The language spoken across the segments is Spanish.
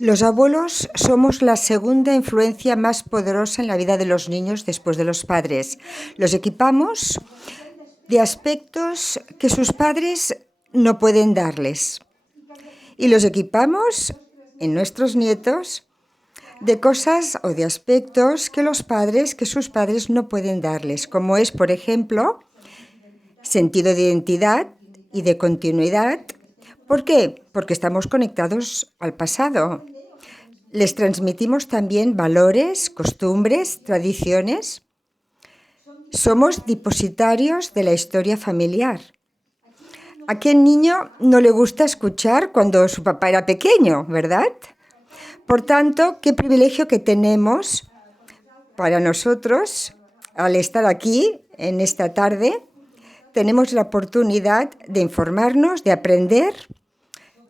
Los abuelos somos la segunda influencia más poderosa en la vida de los niños después de los padres. Los equipamos de aspectos que sus padres no pueden darles. Y los equipamos en nuestros nietos de cosas o de aspectos que sus padres no pueden darles, como es, por ejemplo, sentido de identidad y de continuidad. ¿Por qué? Porque estamos conectados al pasado. Les transmitimos también valores, costumbres, tradiciones. Somos depositarios de la historia familiar. ¿A qué niño no le gusta escuchar cuando su papá era pequeño, verdad? Por tanto, qué privilegio que tenemos para nosotros al estar aquí en esta tarde. Tenemos la oportunidad de informarnos, de aprender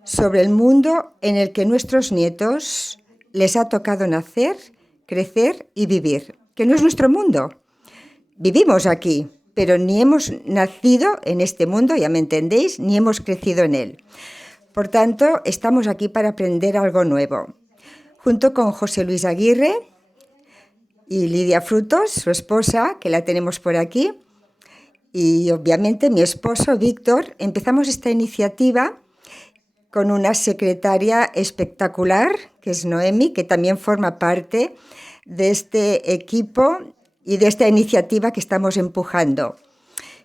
sobre el mundo en el que nuestros nietos les ha tocado nacer, crecer y vivir, que no es nuestro mundo. Vivimos aquí, pero ni hemos nacido en este mundo, ya me entendéis, ni hemos crecido en él. Por tanto, estamos aquí para aprender algo nuevo. Junto con José Luis Aguirre y Lidia Frutos, su esposa, que la tenemos por aquí, y obviamente mi esposo, Víctor, empezamos esta iniciativa con una secretaria espectacular, que es Noemi, que también forma parte de este equipo y de esta iniciativa que estamos empujando.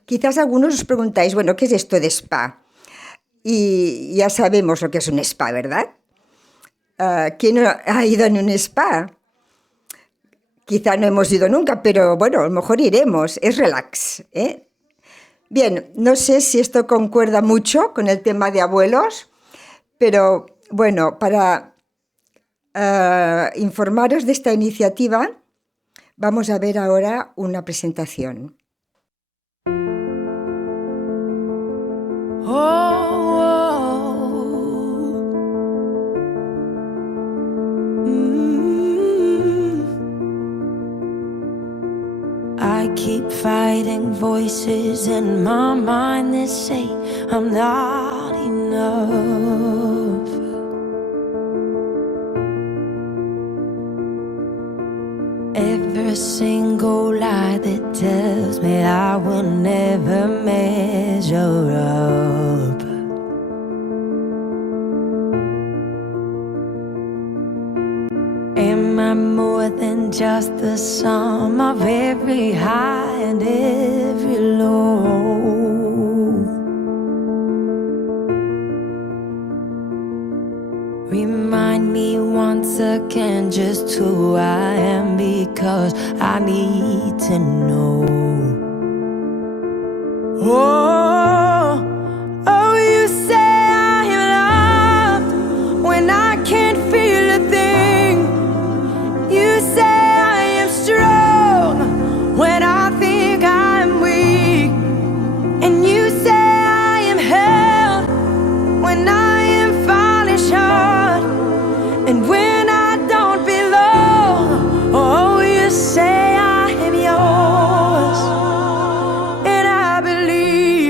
Quizás algunos os preguntáis, bueno, ¿qué es esto de spa? Y ya sabemos lo que es un spa, ¿verdad? ¿Quién ha ido en un spa? Quizá no hemos ido nunca, pero bueno, a lo mejor iremos. Es relax, ¿eh? Bien, no sé si esto concuerda mucho con el tema de abuelos, pero bueno, para informaros de esta iniciativa, vamos a ver ahora una presentación. I keep fighting voices in my mind that say I'm not enough. Every single lie that tells me I will never measure up. Am I more than just the sum of every high and every low? Remind me once again just who I am, because I need to know. Oh, you say I am loved when I can't feel a thing. You say I am strong when I think I'm weak. And you say I am held when I am falling short. And when I don't belong, oh, you say I am yours. And I believe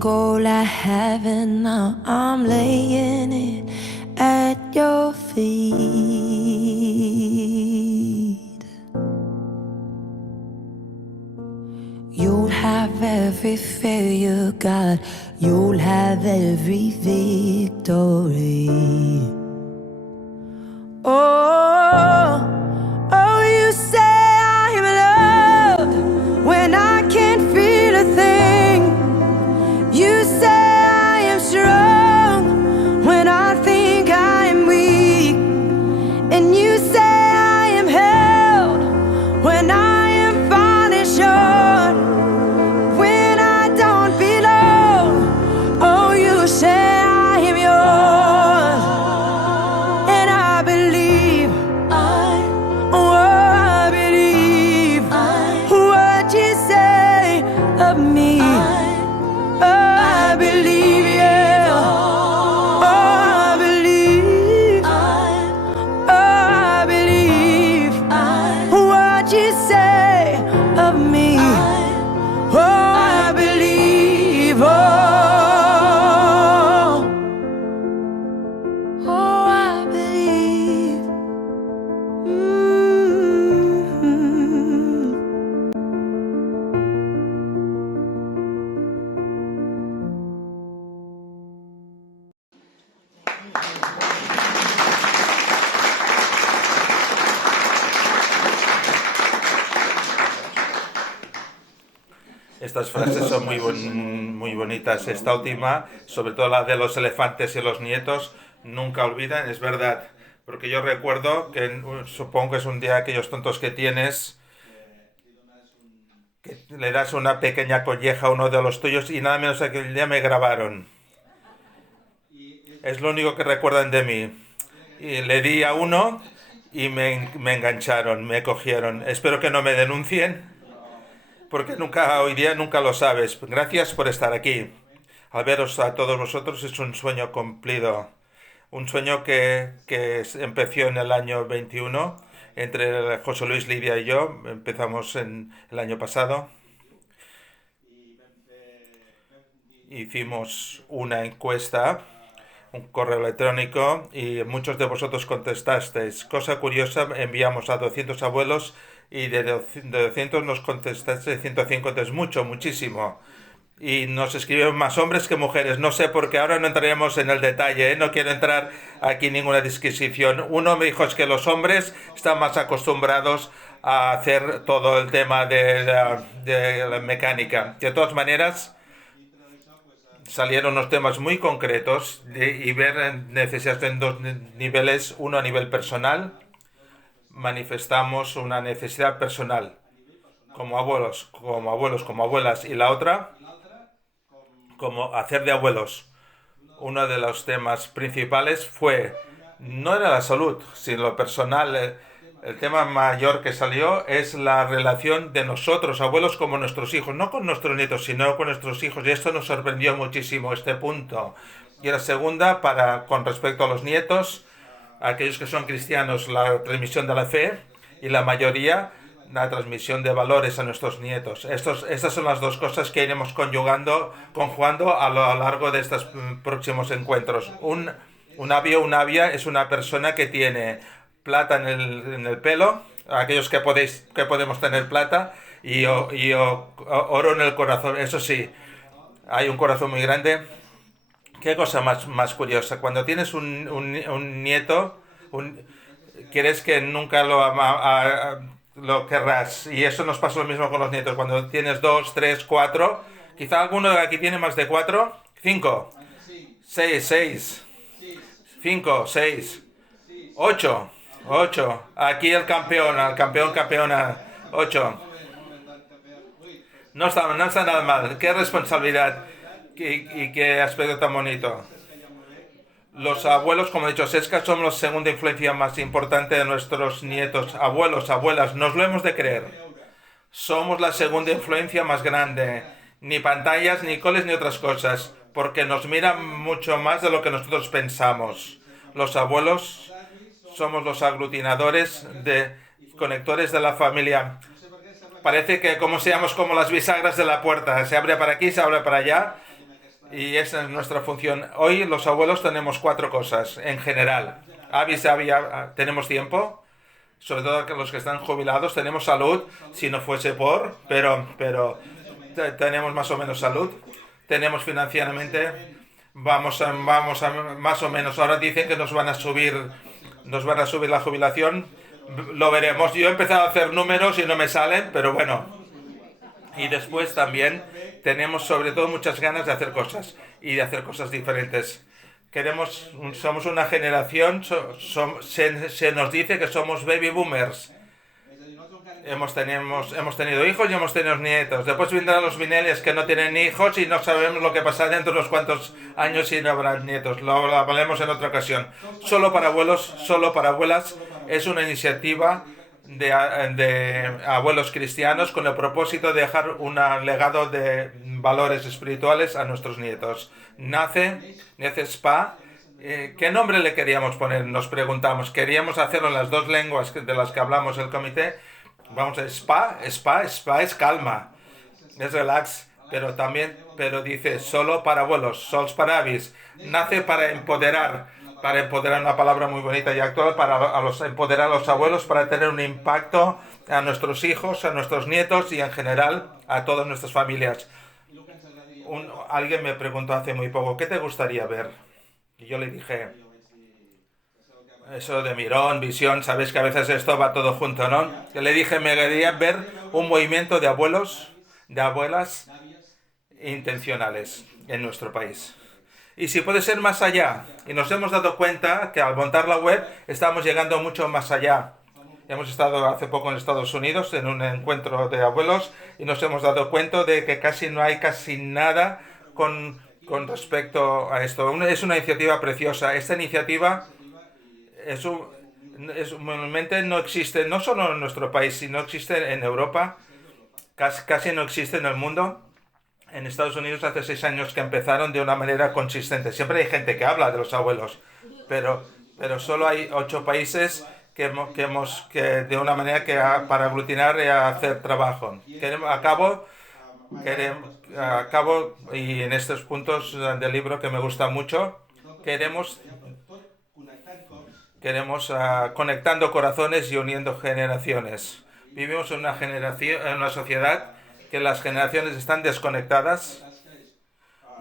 wasn't gold I have, and now I'm laying it at your feet. You'll have every fear you got, you'll have every victory. Oh, oh, you say I'm loved when I can't feel a thing. You say I am strong when I think I am weak. And you say I am held when I am falling short, when I don't belong. Oh, you say I am yours, and I believe, oh, I believe what you say of me. I believe, yeah. Oh, I believe. Oh, I believe what you say of me. Oh, I believe. Oh, I believe. Mm-hmm. Estas frases son muy bonitas. Esta última, sobre todo la de los elefantes y los nietos, nunca olvidan, es verdad. Porque yo recuerdo que, supongo que es un día aquellos tontos que tienes, que le das una pequeña colleja a uno de los tuyos y nada menos aquel día me grabaron. Es lo único que recuerdan de mí. Y le di a uno y me engancharon, me cogieron. Espero que no me denuncien, porque hoy día nunca lo sabes. Gracias por estar aquí. Al veros a todos vosotros es un sueño cumplido. Un sueño que empezó en el año 21, entre José Luis, Lidia y yo. Empezamos en el año pasado. Hicimos una encuesta, un correo electrónico, y muchos de vosotros contestasteis. Cosa curiosa, enviamos a 200 abuelos y de 200 nos contestasteis 105, es muchísimo. Y nos escribieron más hombres que mujeres. No sé por qué, ahora no entraremos en el detalle, ¿eh? No quiero entrar aquí en ninguna disquisición. Uno me dijo es que los hombres están más acostumbrados a hacer todo el tema de la mecánica. De todas maneras, salieron unos temas muy concretos y ver necesidades en dos niveles. Uno a nivel personal, manifestamos una necesidad personal como abuelos, como abuelas, y la otra, como hacer de abuelos. Uno de los temas principales no era la salud, sino lo personal. El tema mayor que salió es la relación de nosotros, abuelos, como nuestros hijos, no con nuestros nietos, sino con nuestros hijos, y esto nos sorprendió muchísimo, este punto. Y la segunda, con respecto a los nietos, aquellos que son cristianos, la transmisión de la fe, y la mayoría, la transmisión de valores a nuestros nietos. Estas son las dos cosas que iremos conjugando a lo largo de estos próximos encuentros. Un avia es una persona que tiene plata en el pelo, aquellos que podemos tener plata, y oro en el corazón. Eso sí, hay un corazón muy grande. Qué cosa más curiosa. Cuando tienes un nieto, quieres que nunca lo querrás. Y eso nos pasa lo mismo con los nietos. Cuando tienes 2, 3, 4, quizá alguno de aquí tiene más de 4, 5, 6, 5, 6, 8. Aquí el campeona, 8. No está nada mal. Qué responsabilidad y qué aspecto tan bonito. Los abuelos, como ha dicho Sesca, somos la segunda influencia más importante de nuestros nietos. Abuelos, abuelas, nos lo hemos de creer. Somos la segunda influencia más grande. Ni pantallas, ni coles, ni otras cosas. Porque nos miran mucho más de lo que nosotros pensamos. Los abuelos somos los aglutinadores conectores de la familia. Parece que seamos como las bisagras de la puerta. Se abre para aquí, se abre para allá. Y esa es nuestra función. Hoy los abuelos tenemos 4 cosas en general. Tenemos tiempo, sobre todo que los que están jubilados, tenemos salud, si no fuese pero tenemos más o menos salud. Tenemos financieramente, vamos a más o menos. Ahora dicen que nos van a subir la jubilación. Lo veremos. Yo he empezado a hacer números y no me salen, pero bueno. Y después también tenemos sobre todo muchas ganas de hacer cosas y de hacer cosas diferentes. Somos una generación, se nos dice que somos baby boomers. Hemos tenido hijos y hemos tenido nietos. Después vendrán los millennials que no tienen hijos y no sabemos lo que pasará dentro de unos cuantos años y no habrá nietos. Lo hablaremos en otra ocasión. Solo para abuelos, solo para abuelas es una iniciativa de abuelos cristianos con el propósito de dejar un legado de valores espirituales a nuestros nietos. Nace Spa. ¿Qué nombre le queríamos poner? Nos preguntamos. Queríamos hacerlo en las 2 lenguas de las que hablamos el comité. Vamos a Spa es calma, es relax, pero dice solo para abuelos, sols para avis. Nace para empoderar, una palabra muy bonita y actual, empoderar a los abuelos para tener un impacto a nuestros hijos, a nuestros nietos y en general a todas nuestras familias. Alguien me preguntó hace muy poco, ¿qué te gustaría ver? Y yo le dije, eso de Mirón, visión, sabéis que a veces esto va todo junto, ¿no? Yo le dije, me gustaría ver un movimiento de abuelos, de abuelas intencionales en nuestro país. Y si puede ser más allá. Y nos hemos dado cuenta que al montar la web estamos llegando mucho más allá. Hemos estado hace poco en Estados Unidos en un encuentro de abuelos y nos hemos dado cuenta de que no hay casi nada con respecto a esto. Es una iniciativa preciosa. Esta iniciativa normalmente no existe, no solo en nuestro país, sino existe en Europa, casi no existe en el mundo. En Estados Unidos hace 6 años que empezaron de una manera consistente. Siempre hay gente que habla de los abuelos, pero solo hay 8 países que de una manera para aglutinar y hacer trabajo. Acabo y en estos puntos del libro que me gusta mucho, queremos conectando corazones y uniendo generaciones. Vivimos en una sociedad que las generaciones están desconectadas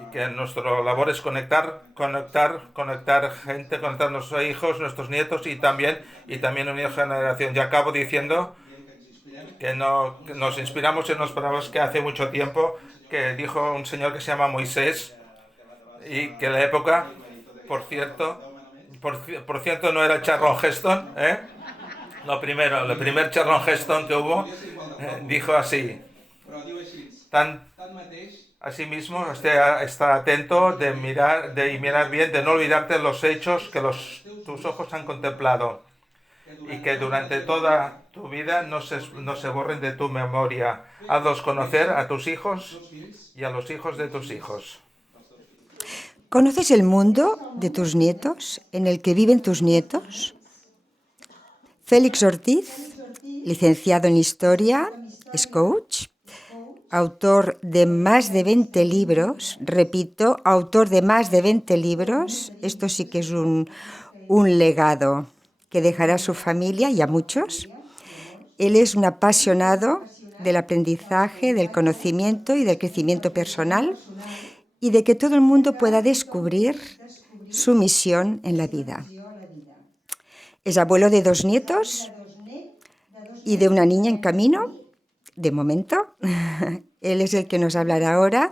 y que nuestra labor es conectar gente, conectar nuestros hijos, nuestros nietos y también unir generación. Y acabo diciendo que nos inspiramos en unas palabras que hace mucho tiempo que dijo un señor que se llama Moisés y que en la época, por cierto, no era Charlton Heston, ¿eh? El primer Charlton Heston que hubo, dijo así, asimismo, está atento de mirar bien, de no olvidarte los hechos que tus ojos han contemplado y que durante toda tu vida no se borren de tu memoria. Hazlos conocer a tus hijos y a los hijos de tus hijos. ¿Conoces el mundo de tus nietos, en el que viven tus nietos? Félix Ortiz, licenciado en Historia, es coach, autor de más de 20 libros, repito, autor de más de 20 libros. Esto sí que es un legado que dejará a su familia y a muchos. Él es un apasionado del aprendizaje, del conocimiento y del crecimiento personal, y de que todo el mundo pueda descubrir su misión en la vida. Es abuelo de 2 nietos y de una niña en camino, de momento. Él es el que nos hablará ahora.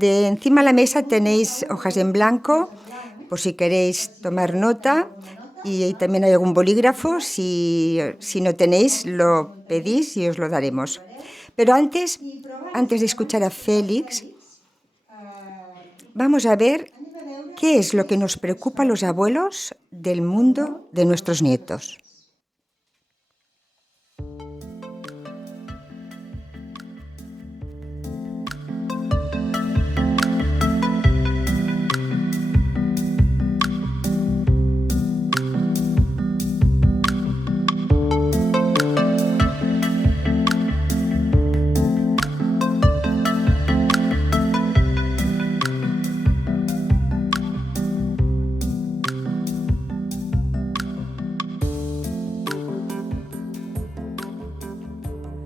Encima de la mesa tenéis hojas en blanco, por si queréis tomar nota, y también hay algún bolígrafo. Si no tenéis, lo pedís y os lo daremos. Pero antes de escuchar a Félix, vamos a ver qué es lo que nos preocupa a los abuelos del mundo de nuestros nietos.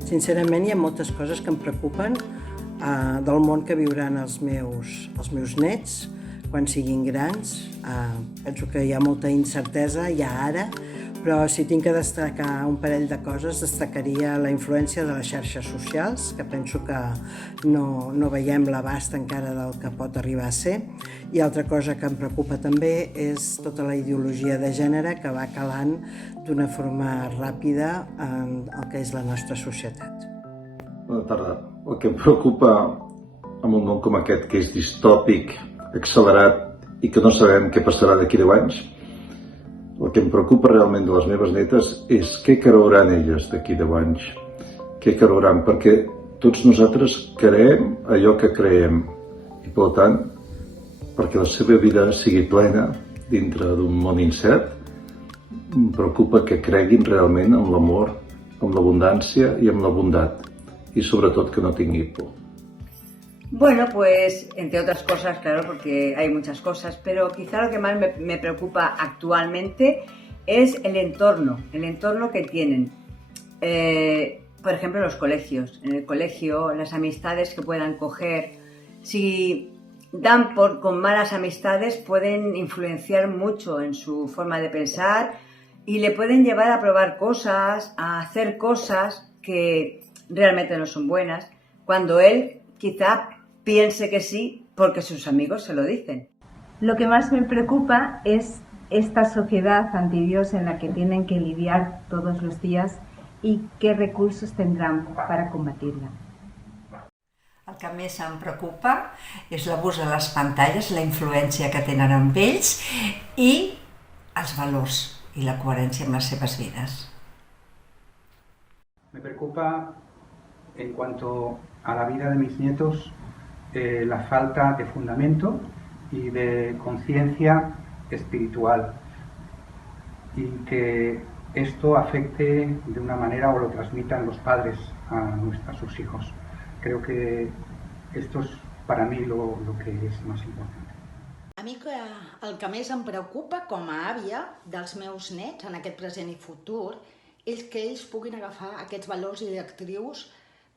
Sincerament, hi ha moltes coses que em preocupen del món que viuran els meus nets quan siguin grans. Penso que hi ha molta incertesa ja ara, però si tinc que destacar un parell de coses, destacaria la influència de les xarxes socials, que penso que no veiem l'abast encara del que pot arribar a ser. I altra cosa que em preocupa també és tota la ideologia de gènere que va calant d'una forma ràpida en el que és la nostra societat. Bona tarda. El que em preocupa en un món com aquest, que és distòpic, accelerat i que no sabem què passarà d'aquí 10 anys, el que em preocupa realment de les meves netes és què creuran elles d'aquí 10 anys. Què creuran? Perquè tots nosaltres creem allò que creem i, per tant, perquè la seva vida sigui plena dintre d'un món incert, em preocupa que creguin realment en l'amor, en l'abundància i en la bondat i sobretot que no tingui por. Bueno, pues entre otras cosas, claro, porque hay muchas cosas, pero quizá lo que más me preocupa actualmente es el entorno que tienen. Por ejemplo, los colegios. En el colegio, las amistades que puedan coger, si dan con malas amistades, pueden influenciar mucho en su forma de pensar y le pueden llevar a probar cosas, a hacer cosas que realmente no son buenas, cuando él quizá piense que sí porque sus amigos se lo dicen. Lo que más me preocupa es esta sociedad anti Dios en la que tienen que lidiar todos los días y qué recursos tendrán para combatirla. El que més em preocupa és l'abús de les pantalles, la influència que tenen amb ells i els valors i la coherència amb les seves vides. Me preocupa en cuanto a la vida de mis nietos la falta de fundamento y de conciencia espiritual y que esto afecte de una manera o lo transmitan los padres a sus hijos. Creo que esto es para mí lo que es más importante. A mi el que més em preocupa com a àvia dels meus nets en aquest present i futur és que ells puguin agafar aquests valors i directrius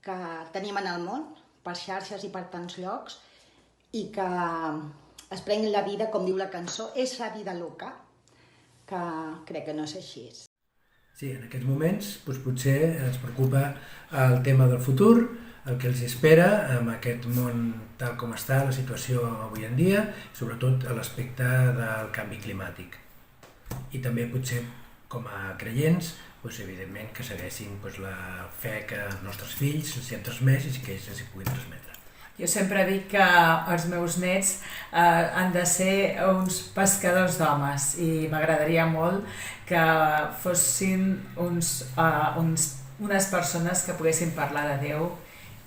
que tenim en el món, per xarxes i per tants llocs, i que es prenguin la vida, com diu la cançó, esa vida loca, que crec que no és així. Sí, en aquests moments potser ens preocupa el tema del futur, el que els espera amb aquest món tal com està la situació avui en dia, sobretot a l'aspecte del canvi climàtic. I també potser com a creients, evidentment que segueixin la fe que els nostres fills els hi han transmès i que ells els hi puguin transmetre. Jo sempre dic que els meus nets han de ser uns pescadors d'homes i m'agradaria molt que fossin unes persones que poguessin parlar de Déu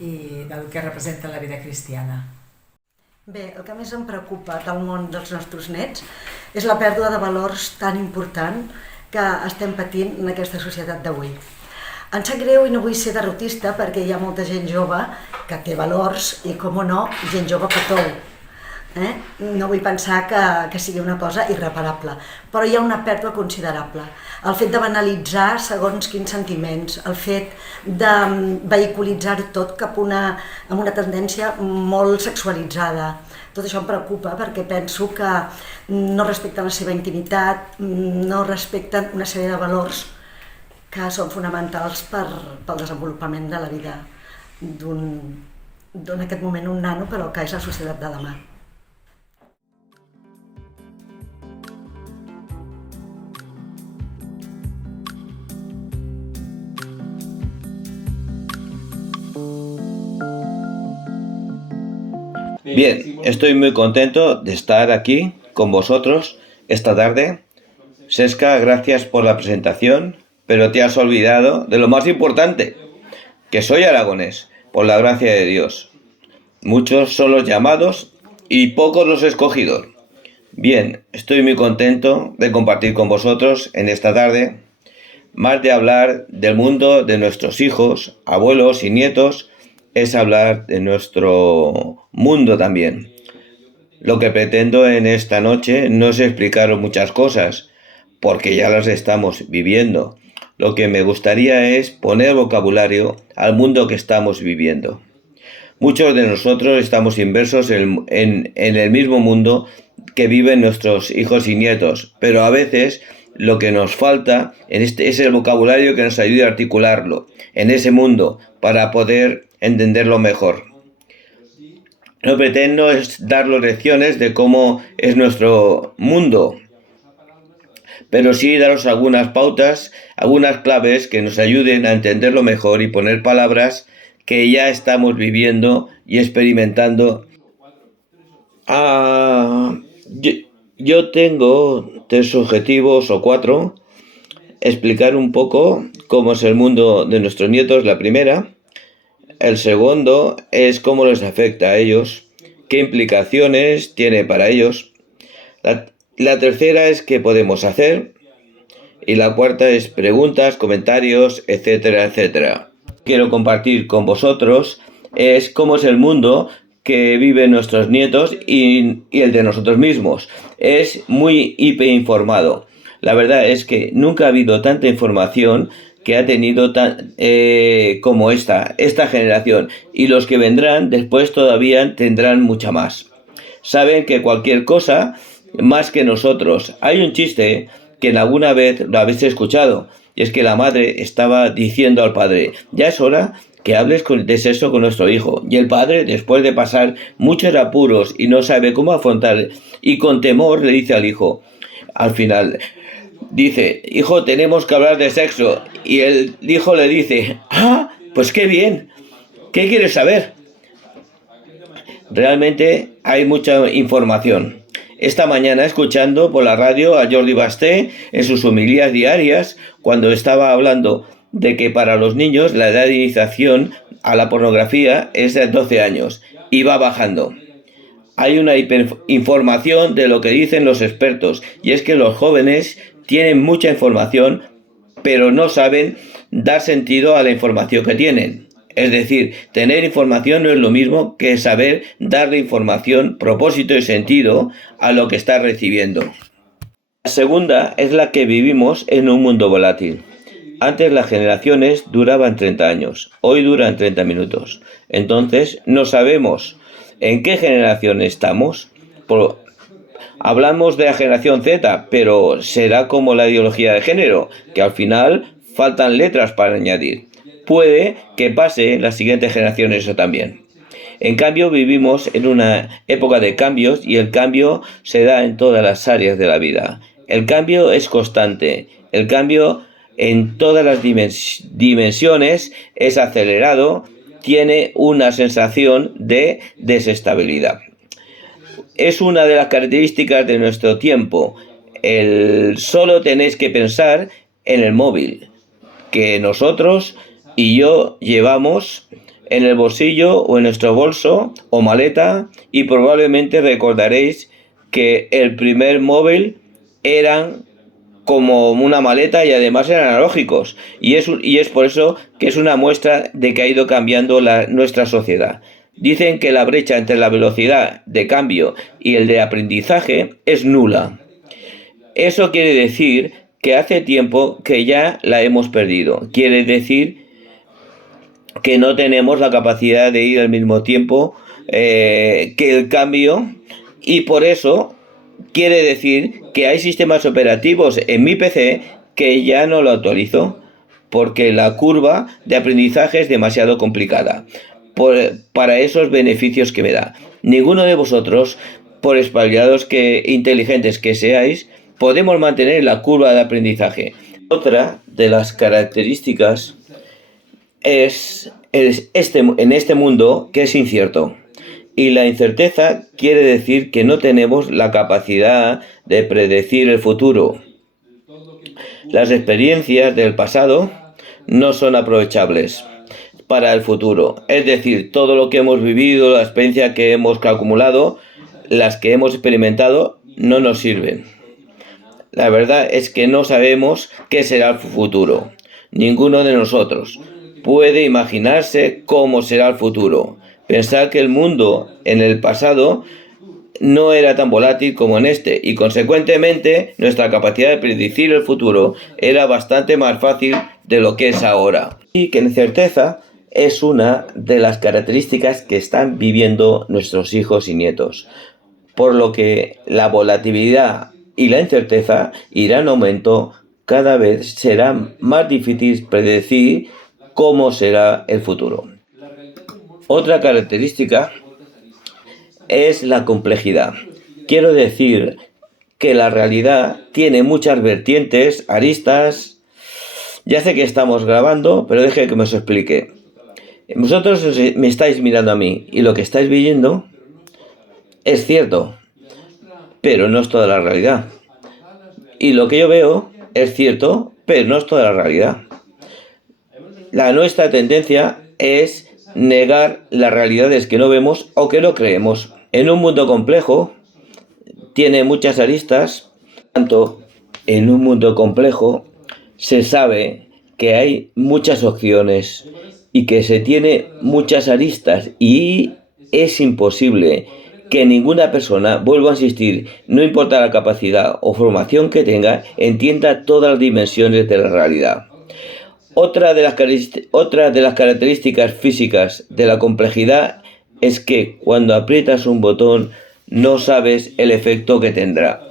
i del que representa la vida cristiana. Bé, el que més em preocupa del món dels nostres nets és la pèrdua de valors tan important que estem patint en aquesta societat d'avui. Em sap greu i no vull ser derrotista perquè hi ha molta gent jove que té valors i, com no, gent jove que tou. No vull pensar que sigui una cosa irreparable, però hi ha una pèrdua considerable. El fet de banalitzar segons quins sentiments, el fet de vehiculitzar-ho tot amb una tendència molt sexualitzada. Tot això em preocupa perquè penso que no respecten la seva intimitat, no respecten una sèrie de valors que són fonamentals pel desenvolupament de la vida d'un en aquest moment un nano, però que és la societat de demà. Bien, estoy muy contento de estar aquí con vosotros esta tarde. Sesca, gracias por la presentación, pero te has olvidado de lo más importante, que soy aragonés, por la gracia de Dios. Muchos son los llamados y pocos los escogidos. Bien, estoy muy contento de compartir con vosotros en esta tarde, más de hablar del mundo de nuestros hijos, abuelos y nietos, es hablar de nuestro mundo también. Lo que pretendo en esta noche no es explicaros muchas cosas, porque ya las estamos viviendo. lo que me gustaría es poner vocabulario al mundo que estamos viviendo. Muchos de nosotros estamos inmersos en el mismo mundo que viven nuestros hijos y nietos, pero a veces lo que nos falta es el vocabulario que nos ayude a articularlo en ese mundo para poder entenderlo mejor. No pretendo es darles lecciones de cómo es nuestro mundo, pero sí daros algunas pautas, algunas claves que nos ayuden a entenderlo mejor y poner palabras que ya estamos viviendo y experimentando. Yo tengo 3 objetivos o 4. Explicar un poco cómo es el mundo de nuestros nietos, la primera. El segundo es cómo les afecta a ellos, qué implicaciones tiene para ellos. La tercera es qué podemos hacer. Y la cuarta es preguntas, comentarios, etcétera, etcétera. Quiero compartir con vosotros es cómo es el mundo que viven nuestros nietos y el de nosotros mismos. Es muy hiperinformado. La verdad es que nunca ha habido tanta información que ha tenido como esta generación, y los que vendrán después todavía tendrán mucha más. Saben que cualquier cosa más que nosotros. Hay un chiste que alguna vez lo habéis escuchado, y es que la madre estaba diciendo al padre: ya es hora que hables de sexo con nuestro hijo. Y el padre, después de pasar muchos apuros y no sabe cómo afrontar, y con temor le dice al hijo, al final, dice: hijo, tenemos que hablar de sexo. Y el hijo le dice: pues qué bien, ¿qué quieres saber? Realmente hay mucha información. Esta mañana, escuchando por la radio a Jordi Basté en sus homilías diarias, cuando estaba hablando de que para los niños la edad de iniciación a la pornografía es de 12 años y va bajando. Hay una hiperinformación de lo que dicen los expertos, y es que los jóvenes tienen mucha información, pero no saben dar sentido a la información que tienen. Es decir, tener información no es lo mismo que saber darle información, propósito y sentido a lo que está recibiendo. La segunda es la que vivimos en un mundo volátil. Antes las generaciones duraban 30 años, hoy duran 30 minutos. Entonces no sabemos en qué generación estamos. Hablamos de la generación Z, pero será como la ideología de género, que al final faltan letras para añadir. Puede que pase en las siguientes generaciones eso también. En cambio, vivimos en una época de cambios, y el cambio se da en todas las áreas de la vida. El cambio es constante. El cambio en todas las dimensiones es acelerado, tiene una sensación de desestabilidad. Es una de las características de nuestro tiempo. Solo tenéis que pensar en el móvil, que nosotros y yo llevamos en el bolsillo o en nuestro bolso o maleta, y probablemente recordaréis que el primer móvil eran como una maleta y además eran analógicos, y es por eso que es una muestra de que ha ido cambiando nuestra sociedad. Dicen que la brecha entre la velocidad de cambio y el de aprendizaje es nula. Eso quiere decir que hace tiempo que ya la hemos perdido. Quiere decir que no tenemos la capacidad de ir al mismo tiempo que el cambio, y por eso quiere decir que hay sistemas operativos en mi PC que ya no lo actualizo, porque la curva de aprendizaje es demasiado complicada para esos beneficios que me da. Ninguno de vosotros, por espabilados inteligentes que seáis, podemos mantener la curva de aprendizaje. Otra de las características es en este mundo que es incierto. Y la incerteza quiere decir que no tenemos la capacidad de predecir el futuro. Las experiencias del pasado no son aprovechables para el futuro. Es decir, todo lo que hemos vivido, la experiencia que hemos acumulado, las que hemos experimentado, no nos sirven. La verdad es que no sabemos qué será el futuro. Ninguno de nosotros puede imaginarse cómo será el futuro. Pensar que el mundo en el pasado no era tan volátil como en este y consecuentemente nuestra capacidad de predecir el futuro era bastante más fácil de lo que es ahora. Y que la incerteza es una de las características que están viviendo nuestros hijos y nietos, por lo que la volatilidad y la incerteza irán en aumento. Cada vez será más difícil predecir cómo será el futuro. Otra característica es la complejidad. Quiero decir que la realidad tiene muchas vertientes, aristas. Ya sé que estamos grabando, pero deje que me os explique. Vosotros me estáis mirando a mí y lo que estáis viendo es cierto, pero no es toda la realidad. Y lo que yo veo es cierto, pero no es toda la realidad. Nuestra tendencia es negar las realidades que no vemos o que no creemos. En un mundo complejo, tiene muchas aristas, tanto en un mundo complejo se sabe que hay muchas opciones y que se tiene muchas aristas y es imposible que ninguna persona, vuelvo a insistir, no importa la capacidad o formación que tenga, entienda todas las dimensiones de la realidad. Otra de las características físicas de la complejidad es que cuando aprietas un botón no sabes el efecto que tendrá.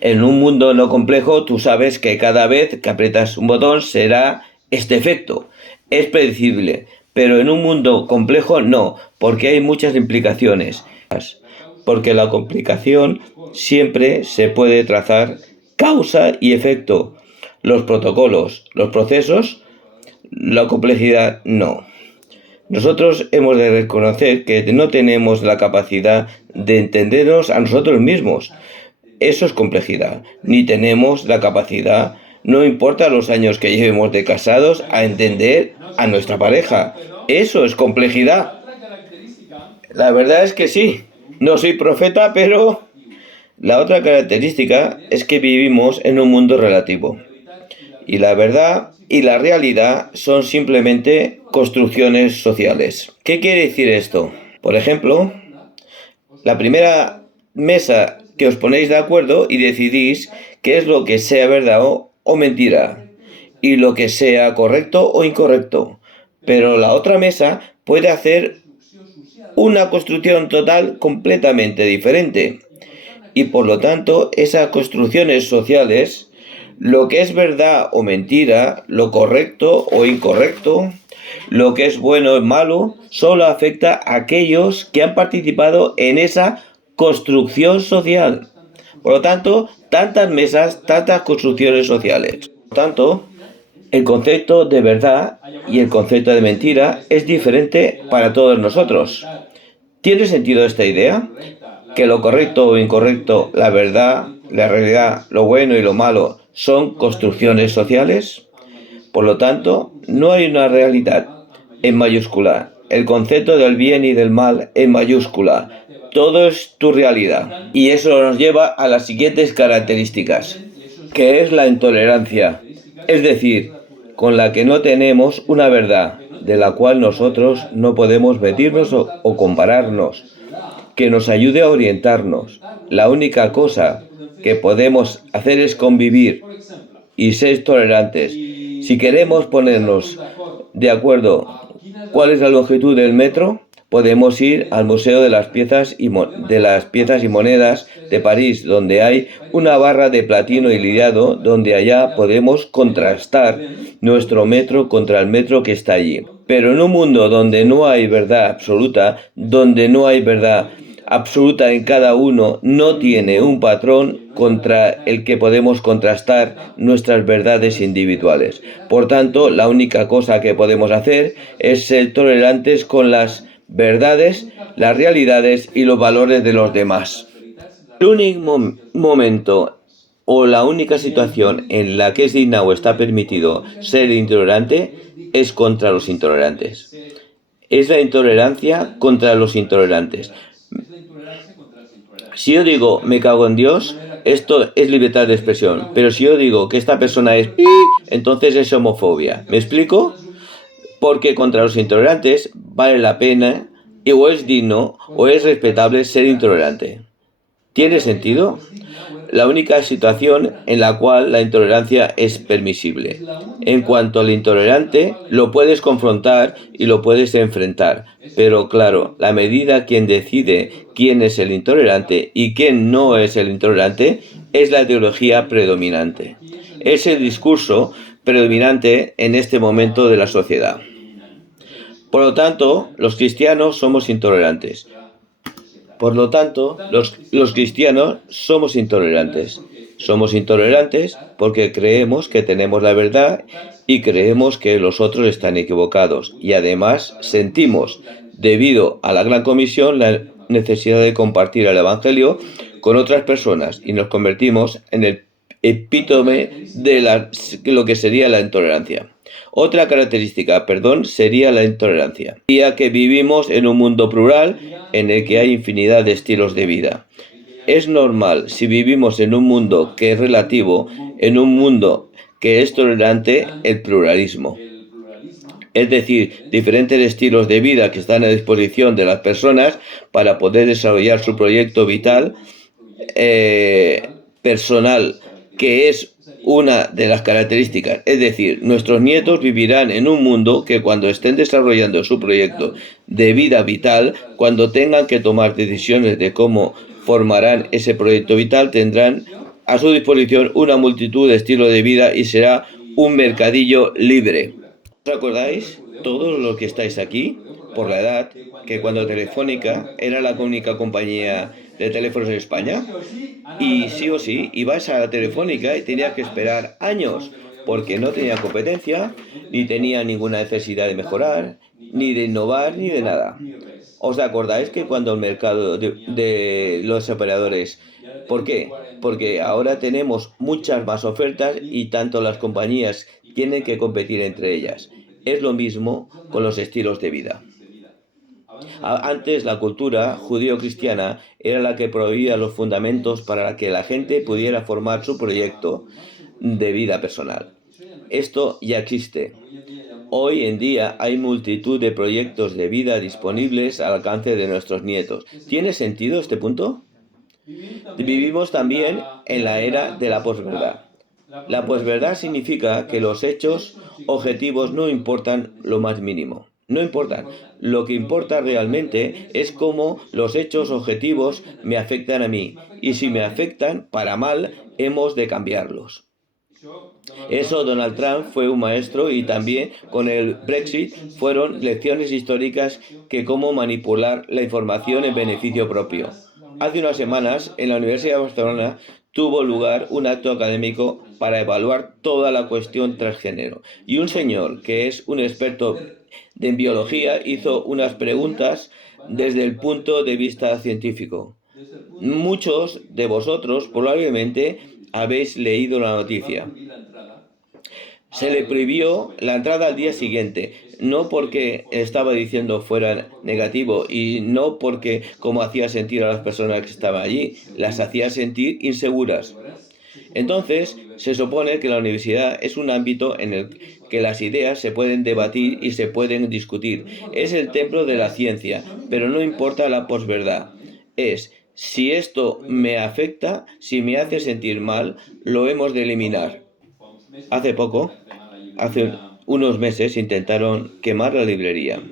En un mundo no complejo tú sabes que cada vez que aprietas un botón será este efecto. Es predecible, pero en un mundo complejo no, porque hay muchas implicaciones. Porque la complicación siempre se puede trazar causa y efecto. Los protocolos, los procesos, la complejidad no. Nosotros hemos de reconocer que no tenemos la capacidad de entendernos a nosotros mismos. Eso es complejidad. Ni tenemos la capacidad, no importa los años que llevemos de casados, a entender a nuestra pareja. Eso es complejidad. La verdad es que sí. No soy profeta, pero la otra característica es que vivimos en un mundo relativo. Y la verdad y la realidad son simplemente construcciones sociales. ¿Qué quiere decir esto? Por ejemplo, la primera mesa que os ponéis de acuerdo y decidís qué es lo que sea verdad o mentira, y lo que sea correcto o incorrecto. Pero la otra mesa puede hacer una construcción total completamente diferente. Y por lo tanto, esas construcciones sociales, lo que es verdad o mentira, lo correcto o incorrecto, lo que es bueno o malo, solo afecta a aquellos que han participado en esa construcción social. Por lo tanto, tantas mesas, tantas construcciones sociales. Por lo tanto, el concepto de verdad y el concepto de mentira es diferente para todos nosotros. ¿Tiene sentido esta idea? Que lo correcto o incorrecto, la verdad, la realidad, lo bueno y lo malo son construcciones sociales. Por lo tanto, no hay una realidad en mayúscula. El concepto del bien y del mal en mayúscula. Todo es tu realidad. Y eso nos lleva a las siguientes características, que es la intolerancia. Es decir, con la que no tenemos una verdad, de la cual nosotros no podemos medirnos o compararnos, que nos ayude a orientarnos. La única cosa que podemos hacer es convivir y ser tolerantes. Si queremos ponernos de acuerdo cuál es la longitud del metro, podemos ir al Museo de las Piezas y Monedas de París, donde hay una barra de platino iliado, donde allá podemos contrastar nuestro metro contra el metro que está allí. Pero en un mundo donde no hay verdad absoluta, donde no hay verdad absoluta en cada uno, no tiene un patrón contra el que podemos contrastar nuestras verdades individuales. Por tanto, la única cosa que podemos hacer es ser tolerantes con las verdades, las realidades y los valores de los demás. El único momento o la única situación en la que es digna o está permitido ser intolerante es contra los intolerantes. Es la intolerancia contra los intolerantes. Si yo digo me cago en Dios, esto es libertad de expresión. Pero si yo digo que esta persona es entonces es homofobia. ¿Me explico? Porque contra los intolerantes vale la pena, o es digno, o es respetable ser intolerante. ¿Tiene sentido? La única situación en la cual la intolerancia es permisible. En cuanto al intolerante, lo puedes confrontar y lo puedes enfrentar. Pero claro, la medida quien decide quién es el intolerante y quién no es el intolerante es la ideología predominante. Es el discurso predominante en este momento de la sociedad. Por lo tanto, los cristianos somos intolerantes. Por lo tanto, los cristianos somos intolerantes. Somos intolerantes porque creemos que tenemos la verdad y creemos que los otros están equivocados. Y además sentimos, debido a la Gran Comisión, la necesidad de compartir el Evangelio con otras personas y nos convertimos en el epítome de lo que sería la intolerancia. Otra característica, sería la intolerancia. Ya que vivimos en un mundo plural en el que hay infinidad de estilos de vida. Es normal, si vivimos en un mundo que es relativo, en un mundo que es tolerante, el pluralismo. Es decir, diferentes estilos de vida que están a disposición de las personas para poder desarrollar su proyecto vital personal, que es una de las características. Es decir, nuestros nietos vivirán en un mundo que cuando estén desarrollando su proyecto de vida vital, cuando tengan que tomar decisiones de cómo formarán ese proyecto vital, tendrán a su disposición una multitud de estilos de vida y será un mercadillo libre. ¿Os acordáis, todos los que estáis aquí, por la edad, que cuando Telefónica era la única compañía de teléfonos en España? Y sí o sí, ibas a la Telefónica y tenías que esperar años, porque no tenía competencia, ni tenía ninguna necesidad de mejorar, ni de innovar, ni de nada. ¿Os acordáis que cuando el mercado de los operadores... ¿Por qué? Porque ahora tenemos muchas más ofertas y tanto las compañías tienen que competir entre ellas. Es lo mismo con los estilos de vida. Antes la cultura judío-cristiana era la que proveía los fundamentos para que la gente pudiera formar su proyecto de vida personal. Esto ya existe. Hoy en día hay multitud de proyectos de vida disponibles al alcance de nuestros nietos. ¿Tiene sentido este punto? Vivimos también en la era de la posverdad. La posverdad significa que los hechos objetivos no importan lo más mínimo. No importan. Lo que importa realmente es cómo los hechos objetivos me afectan a mí. Y si me afectan para mal, hemos de cambiarlos. Eso Donald Trump fue un maestro y también con el Brexit fueron lecciones históricas que cómo manipular la información en beneficio propio. Hace unas semanas en la Universidad de Barcelona tuvo lugar un acto académico para evaluar toda la cuestión transgénero. Y un señor que es un experto en biología hizo unas preguntas desde el punto de vista científico. Muchos de vosotros probablemente habéis leído la noticia. Se le prohibió la entrada al día siguiente, no porque estaba diciendo fuera negativo y no porque como hacía sentir a las personas que estaban allí, las hacía sentir inseguras. Entonces, se supone que la universidad es un ámbito en el que las ideas se pueden debatir y se pueden discutir. Es el templo de la ciencia, pero no importa la posverdad. Es, si esto me afecta, si me hace sentir mal, lo hemos de eliminar. Hace unos meses intentaron quemar la librería,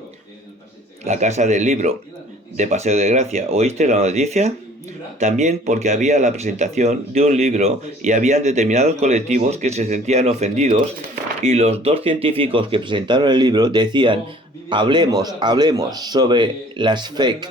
la Casa del Libro, de Paseo de Gracia. ¿Oíste la noticia? También porque había la presentación de un libro y había determinados colectivos que se sentían ofendidos y los dos científicos que presentaron el libro decían hablemos sobre las fake,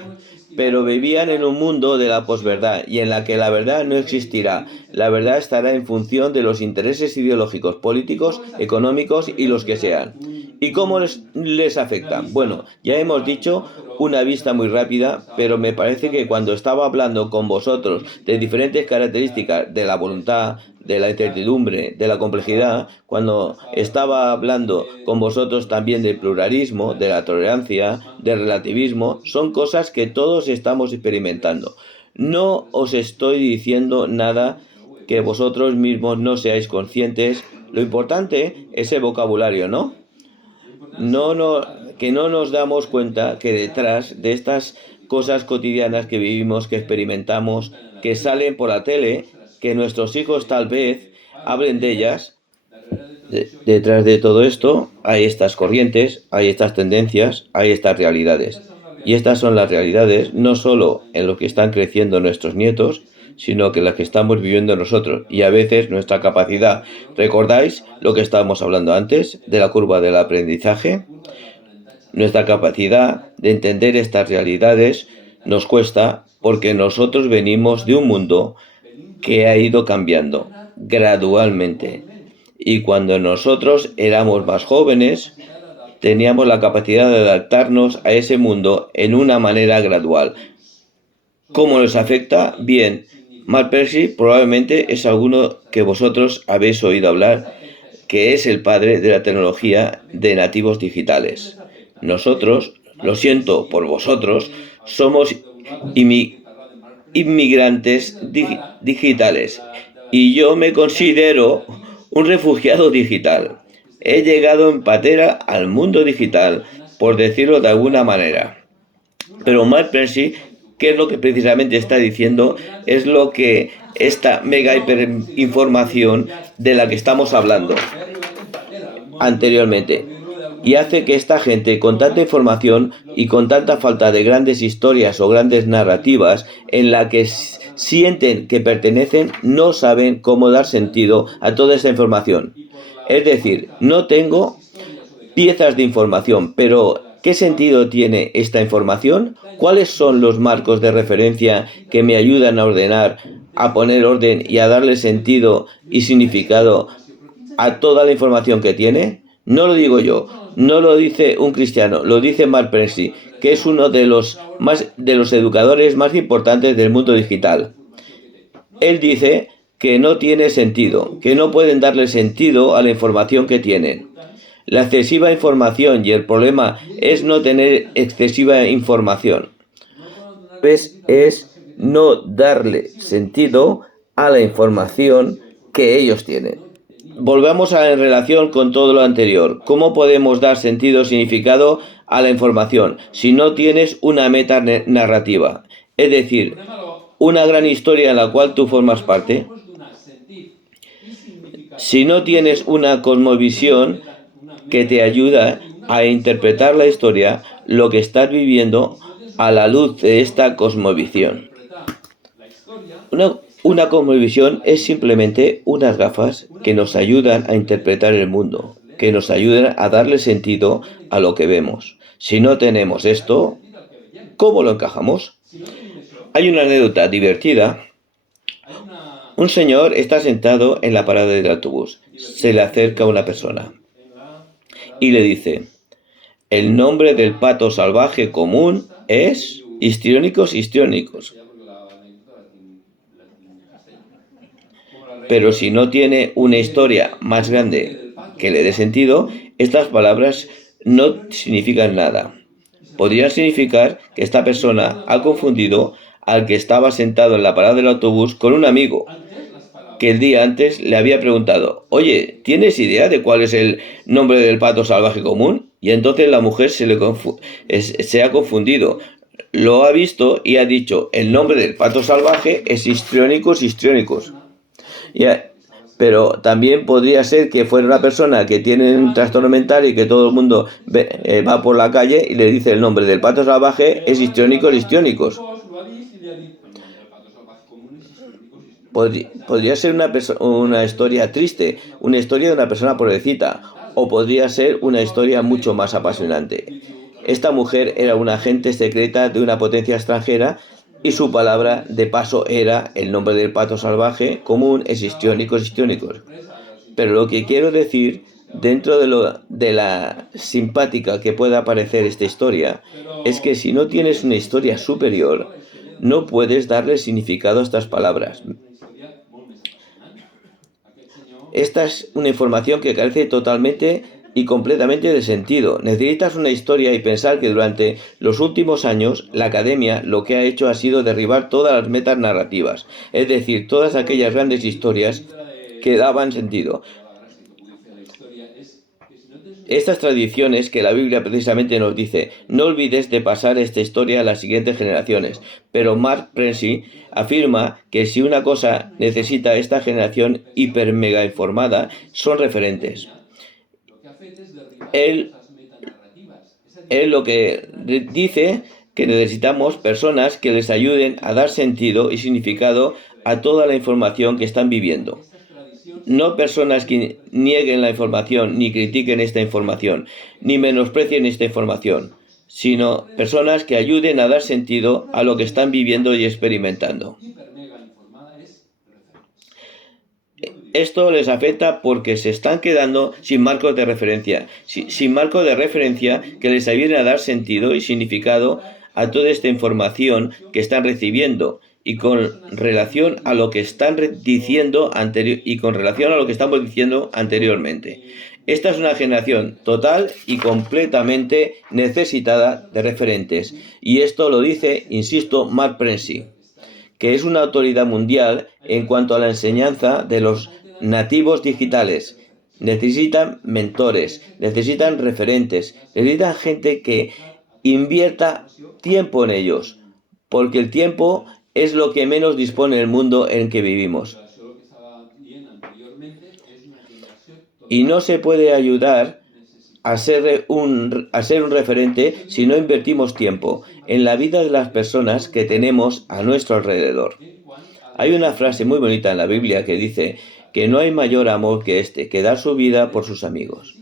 pero vivían en un mundo de la posverdad y en la que la verdad no existirá. La verdad estará en función de los intereses ideológicos, políticos, económicos y los que sean. ¿Y cómo les afecta? Bueno, ya hemos dicho una vista muy rápida, pero me parece que cuando estaba hablando con vosotros de diferentes características de la voluntad, de la incertidumbre, de la complejidad, cuando estaba hablando con vosotros también del pluralismo, de la tolerancia, del relativismo, son cosas que todos estamos experimentando. No os estoy diciendo nada que vosotros mismos no seáis conscientes. Lo importante es el vocabulario, ¿no? Que no nos damos cuenta que detrás de estas cosas cotidianas que vivimos, que experimentamos, que salen por la tele, que nuestros hijos tal vez hablen de ellas. Detrás de todo esto hay estas corrientes, hay estas tendencias, hay estas realidades. Y estas son las realidades no solo en lo que están creciendo nuestros nietos, sino que las que estamos viviendo nosotros. Y a veces nuestra capacidad, ¿recordáis lo que estábamos hablando antes de la curva del aprendizaje? Nuestra capacidad de entender estas realidades nos cuesta porque nosotros venimos de un mundo que ha ido cambiando gradualmente. Y cuando nosotros éramos más jóvenes, teníamos la capacidad de adaptarnos a ese mundo en una manera gradual. ¿Cómo nos afecta? Bien, Mark Percy probablemente es alguno que vosotros habéis oído hablar, que es el padre de la tecnología de nativos digitales. Nosotros, lo siento por vosotros, somos inmigrantes digitales y yo me considero un refugiado digital. He llegado en patera al mundo digital, por decirlo de alguna manera. Pero Mark Percy, ¿qué es lo que precisamente está diciendo? Es lo que esta mega hiperinformación de la que estamos hablando anteriormente. Y hace que esta gente, con tanta información y con tanta falta de grandes historias o grandes narrativas en la que sienten que pertenecen, no saben cómo dar sentido a toda esa información. Es decir, no tengo piezas de información, pero ¿qué sentido tiene esta información? ¿Cuáles son los marcos de referencia que me ayudan a ordenar, a poner orden y a darle sentido y significado a toda la información que tiene? No lo digo yo, no lo dice un cristiano, lo dice Mark Percy, que es uno de los educadores más importantes del mundo digital. Él dice que no tiene sentido, que no pueden darle sentido a la información que tienen. La excesiva información, y el problema es no tener excesiva información, pues es no darle sentido a la información que ellos tienen. Volvamos en relación con todo lo anterior. ¿Cómo podemos dar sentido o significado a la información si no tienes una meta narrativa? Es decir, una gran historia en la cual tú formas parte. Si no tienes una cosmovisión que te ayuda a interpretar la historia, lo que estás viviendo a la luz de esta cosmovisión. Una cosmovisión es simplemente unas gafas que nos ayudan a interpretar el mundo, que nos ayudan a darle sentido a lo que vemos. Si no tenemos esto, ¿cómo lo encajamos? Hay una anécdota divertida. Un señor está sentado en la parada del autobús. Se le acerca una persona y le dice: el nombre del pato salvaje común es histriónicos histriónicos. Pero si no tiene una historia más grande que le dé sentido, estas palabras no significan nada. Podrían significar que esta persona ha confundido al que estaba sentado en la parada del autobús con un amigo que el día antes le había preguntado: oye, ¿tienes idea de cuál es el nombre del pato salvaje común? Y entonces la mujer se ha confundido. Lo ha visto y ha dicho: el nombre del pato salvaje es histriónicos histriónicos. Pero también podría ser que fuera una persona que tiene un trastorno mental y que todo el mundo va por la calle y le dice el nombre del pato salvaje es histriónicos histriónicos. Podría ser una historia triste, una historia de una persona pobrecita, o podría ser una historia mucho más apasionante. Esta mujer era una agente secreta de una potencia extranjera y su palabra de paso era: el nombre del pato salvaje común es histriónicos histriónicos. Pero lo que quiero decir, dentro de la simpática que pueda parecer esta historia, es que si no tienes una historia superior, no puedes darle significado a estas palabras. Esta es una información que carece totalmente y completamente de sentido. Necesitas una historia y pensar que durante los últimos años la academia lo que ha hecho ha sido derribar todas las metas narrativas, es decir, todas aquellas grandes historias que daban sentido. Estas tradiciones que la Biblia precisamente nos dice, no olvides de pasar esta historia a las siguientes generaciones. Pero Mark Prensi afirma que si una cosa necesita esta generación hiper mega informada, son referentes. Él lo que dice que necesitamos personas que les ayuden a dar sentido y significado a toda la información que están viviendo. No personas que nieguen la información, ni critiquen esta información, ni menosprecien esta información, sino personas que ayuden a dar sentido a lo que están viviendo y experimentando. Esto les afecta porque se están quedando sin marcos de referencia, sin marco de referencia que les ayuden a dar sentido y significado a toda esta información que están recibiendo y con relación a lo que están diciendo estamos diciendo anteriormente. Esta es una generación total y completamente necesitada de referentes, y esto lo dice, insisto, Mark Prensi, que es una autoridad mundial en cuanto a la enseñanza de los nativos digitales. Necesitan mentores, necesitan referentes, necesitan gente que invierta tiempo en ellos, porque el tiempo es lo que menos dispone el mundo en que vivimos. Y no se puede ayudar a ser un referente si no invertimos tiempo en la vida de las personas que tenemos a nuestro alrededor. Hay una frase muy bonita en la Biblia que dice que no hay mayor amor que este, que dar su vida por sus amigos.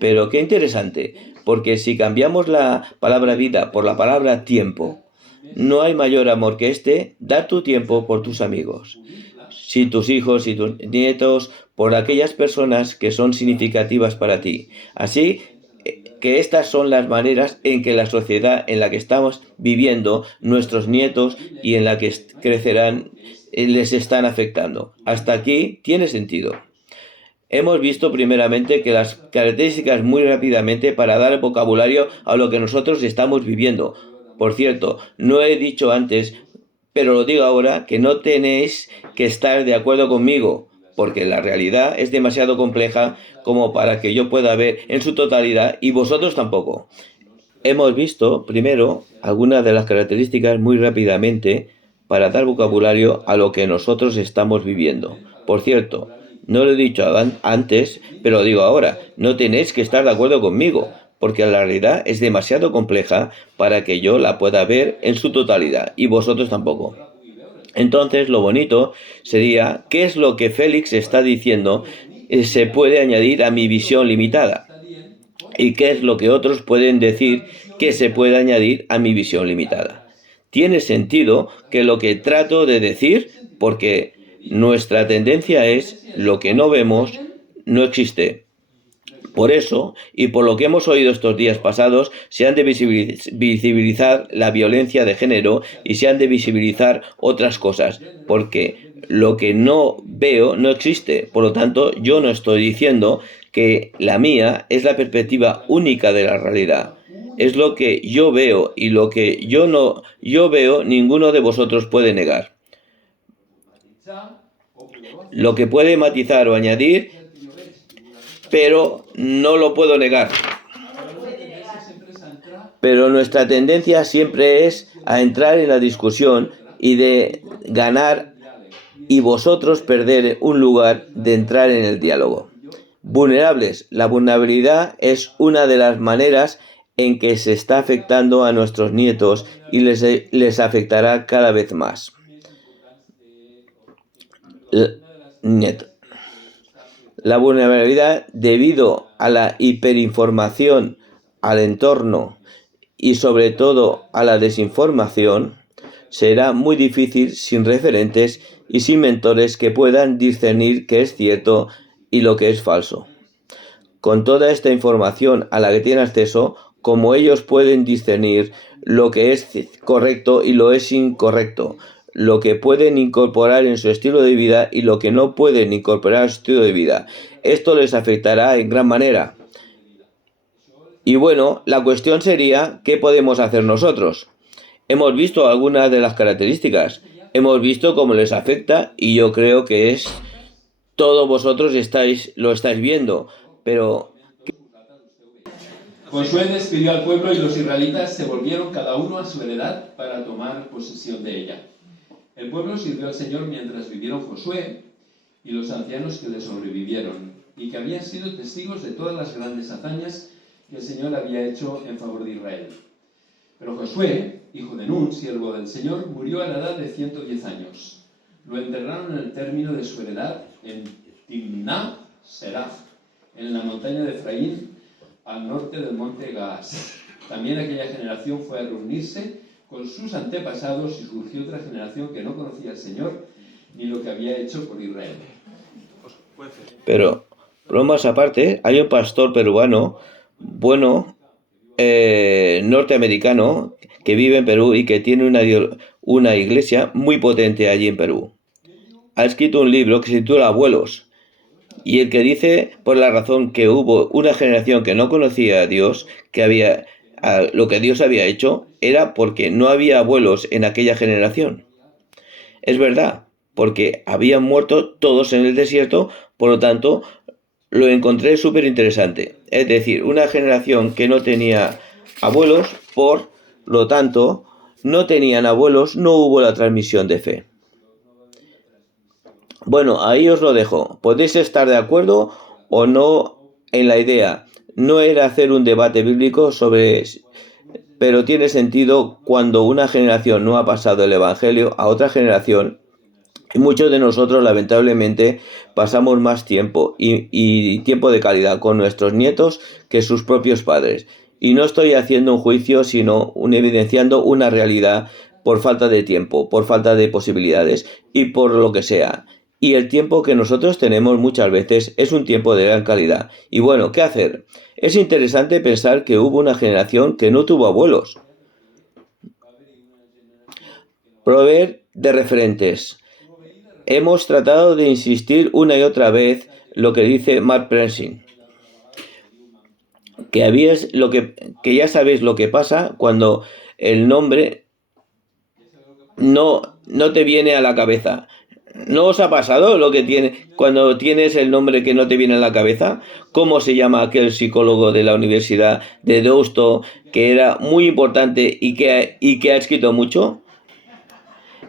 Pero qué interesante, porque si cambiamos la palabra vida por la palabra tiempo, no hay mayor amor que este, dar tu tiempo por tus amigos. Si tus hijos y tus nietos, por aquellas personas que son significativas para ti. Así que estas son las maneras en que la sociedad en la que estamos viviendo, nuestros nietos y en la que crecerán, les están afectando. Hasta aquí tiene sentido. Hemos visto primeramente que las características muy rápidamente para dar el vocabulario a lo que nosotros estamos viviendo. Por cierto, no he dicho antes, pero lo digo ahora, que no tenéis que estar de acuerdo conmigo, porque la realidad es demasiado compleja como para que yo pueda ver en su totalidad y vosotros tampoco. Hemos visto primero algunas de las características muy rápidamente para dar vocabulario a lo que nosotros estamos viviendo. Por cierto, no lo he dicho antes, pero lo digo ahora, no tenéis que estar de acuerdo conmigo, porque la realidad es demasiado compleja para que yo la pueda ver en su totalidad, y vosotros tampoco. Entonces, lo bonito sería, ¿qué es lo que Félix está diciendo se puede añadir a mi visión limitada? ¿Y qué es lo que otros pueden decir que se puede añadir a mi visión limitada? Tiene sentido que lo que trato de decir, porque nuestra tendencia es lo que no vemos, no existe. Por eso, y por lo que hemos oído estos días pasados, se han de visibilizar la violencia de género y se han de visibilizar otras cosas, porque lo que no veo no existe. Por lo tanto, yo no estoy diciendo que la mía es la perspectiva única de la realidad. Es lo que yo veo, y lo que yo veo ninguno de vosotros puede negar. Lo que puede matizar o añadir, pero no lo puedo negar. Pero nuestra tendencia siempre es a entrar en la discusión y de ganar, y vosotros perder un lugar de entrar en el diálogo. Vulnerables. La vulnerabilidad es una de las maneras en que se está afectando a nuestros nietos y les afectará cada vez más. La vulnerabilidad, debido a la hiperinformación, al entorno y sobre todo a la desinformación, será muy difícil sin referentes y sin mentores que puedan discernir qué es cierto y lo que es falso. Con toda esta información a la que tienen acceso, como ellos pueden discernir lo que es correcto y lo es incorrecto, lo que pueden incorporar en su estilo de vida y lo que no pueden incorporar en su estilo de vida. Esto les afectará en gran manera. Y bueno, la cuestión sería, ¿qué podemos hacer nosotros? Hemos visto algunas de las características, hemos visto cómo les afecta, y yo creo que todos vosotros lo estáis viendo, pero Josué despidió al pueblo y los israelitas se volvieron cada uno a su heredad para tomar posesión de ella. El pueblo sirvió al Señor mientras vivieron Josué y los ancianos que le sobrevivieron, y que habían sido testigos de todas las grandes hazañas que el Señor había hecho en favor de Israel. Pero Josué, hijo de Nun, siervo del Señor, murió a la edad de 110 años. Lo enterraron en el término de su heredad en Timná Seraf, en la montaña de Efraín, al norte del monte Gaas. También aquella generación fue a reunirse con sus antepasados y surgió otra generación que no conocía al Señor ni lo que había hecho por Israel. Pero, bromas aparte, hay un pastor peruano, norteamericano, que vive en Perú y que tiene una iglesia muy potente allí en Perú. Ha escrito un libro que se titula Abuelos, y el que dice, por la razón que hubo una generación que no conocía a Dios, lo que Dios había hecho, era porque no había abuelos en aquella generación. Es verdad, porque habían muerto todos en el desierto, por lo tanto, lo encontré súper interesante. Es decir, una generación que no tenía abuelos, por lo tanto, no tenían abuelos, no hubo la transmisión de fe. Bueno, ahí os lo dejo. Podéis estar de acuerdo o no en la idea. No era hacer un debate bíblico pero tiene sentido cuando una generación no ha pasado el Evangelio a otra generación. Y muchos de nosotros, lamentablemente, pasamos más tiempo y tiempo de calidad con nuestros nietos que sus propios padres. Y no estoy haciendo un juicio, sino evidenciando una realidad por falta de tiempo, por falta de posibilidades y por lo que sea. Y el tiempo que nosotros tenemos muchas veces es un tiempo de gran calidad. Y bueno, ¿qué hacer? Es interesante pensar que hubo una generación que no tuvo abuelos. Proveer de referentes. Hemos tratado de insistir una y otra vez lo que dice Mark Prensing. Que ya sabéis lo que pasa cuando el nombre no te viene a la cabeza. ¿No os ha pasado lo que tiene cuando tienes el nombre que no te viene a la cabeza? ¿Cómo se llama aquel psicólogo de la Universidad de Deusto que era muy importante y que ha escrito mucho?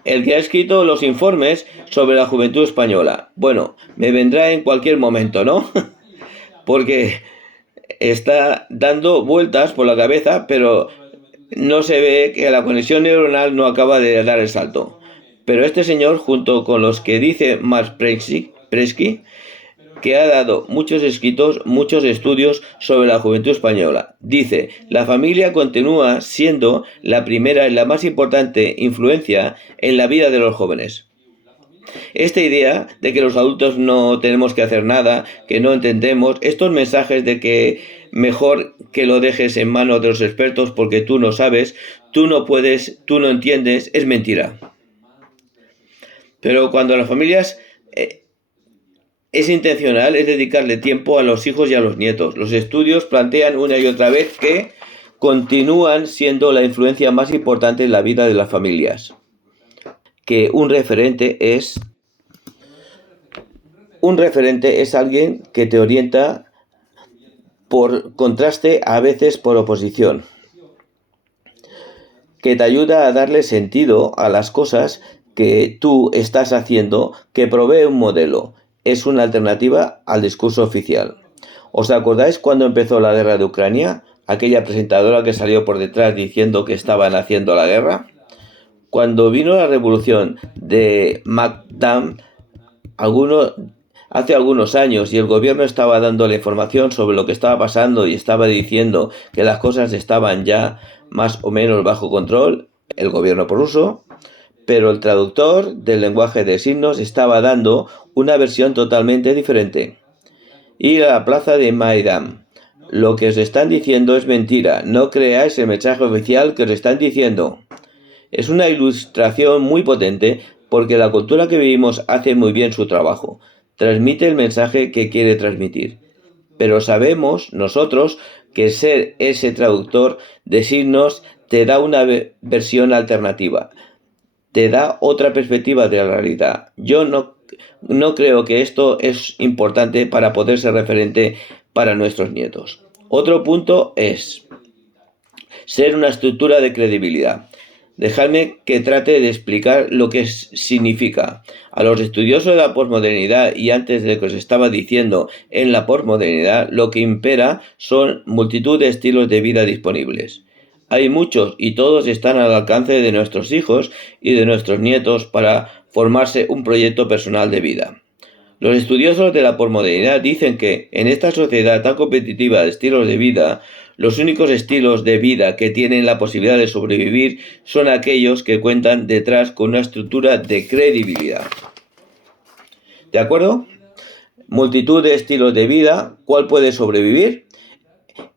El que ha escrito los informes sobre la juventud española. Bueno, me vendrá en cualquier momento, ¿no? Porque está dando vueltas por la cabeza, pero no se ve que la conexión neuronal no acaba de dar el salto. Pero este señor, junto con los que dice Mark Prensky, que ha dado muchos escritos, muchos estudios sobre la juventud española, dice: la familia continúa siendo la primera y la más importante influencia en la vida de los jóvenes. Esta idea de que los adultos no tenemos que hacer nada, que no entendemos, estos mensajes de que mejor que lo dejes en manos de los expertos porque tú no sabes, tú no puedes, tú no entiendes, es mentira. Pero cuando las familias es intencional, es dedicarle tiempo a los hijos y a los nietos. Los estudios plantean una y otra vez que continúan siendo la influencia más importante en la vida de las familias. Que un referente es alguien que te orienta por contraste, a veces por oposición. Que te ayuda a darle sentido a las cosas que tú estás haciendo, que provee un modelo. Es una alternativa al discurso oficial. ¿Os acordáis cuando empezó la guerra de Ucrania? Aquella presentadora que salió por detrás diciendo que estaban haciendo la guerra. Cuando vino la revolución de Majdan, hace algunos años, y el gobierno estaba dando la información sobre lo que estaba pasando y estaba diciendo que las cosas estaban ya más o menos bajo control, el gobierno prorruso, pero el traductor del lenguaje de signos estaba dando una versión totalmente diferente. Ir a la plaza de Maidán. Lo que os están diciendo es mentira. No creáis el mensaje oficial que os están diciendo. Es una ilustración muy potente porque la cultura que vivimos hace muy bien su trabajo. Transmite el mensaje que quiere transmitir. Pero sabemos nosotros que ser ese traductor de signos te da una versión alternativa. Te da otra perspectiva de la realidad. Yo no creo que esto es importante para poder ser referente para nuestros nietos. Otro punto es ser una estructura de credibilidad. Dejadme que trate de explicar lo que significa. A los estudiosos de la posmodernidad y antes de lo que os estaba diciendo en la posmodernidad, lo que impera son multitud de estilos de vida disponibles. Hay muchos y todos están al alcance de nuestros hijos y de nuestros nietos para formarse un proyecto personal de vida. Los estudiosos de la posmodernidad dicen que en esta sociedad tan competitiva de estilos de vida, los únicos estilos de vida que tienen la posibilidad de sobrevivir son aquellos que cuentan detrás con una estructura de credibilidad. ¿De acuerdo? Multitud de estilos de vida, ¿cuál puede sobrevivir?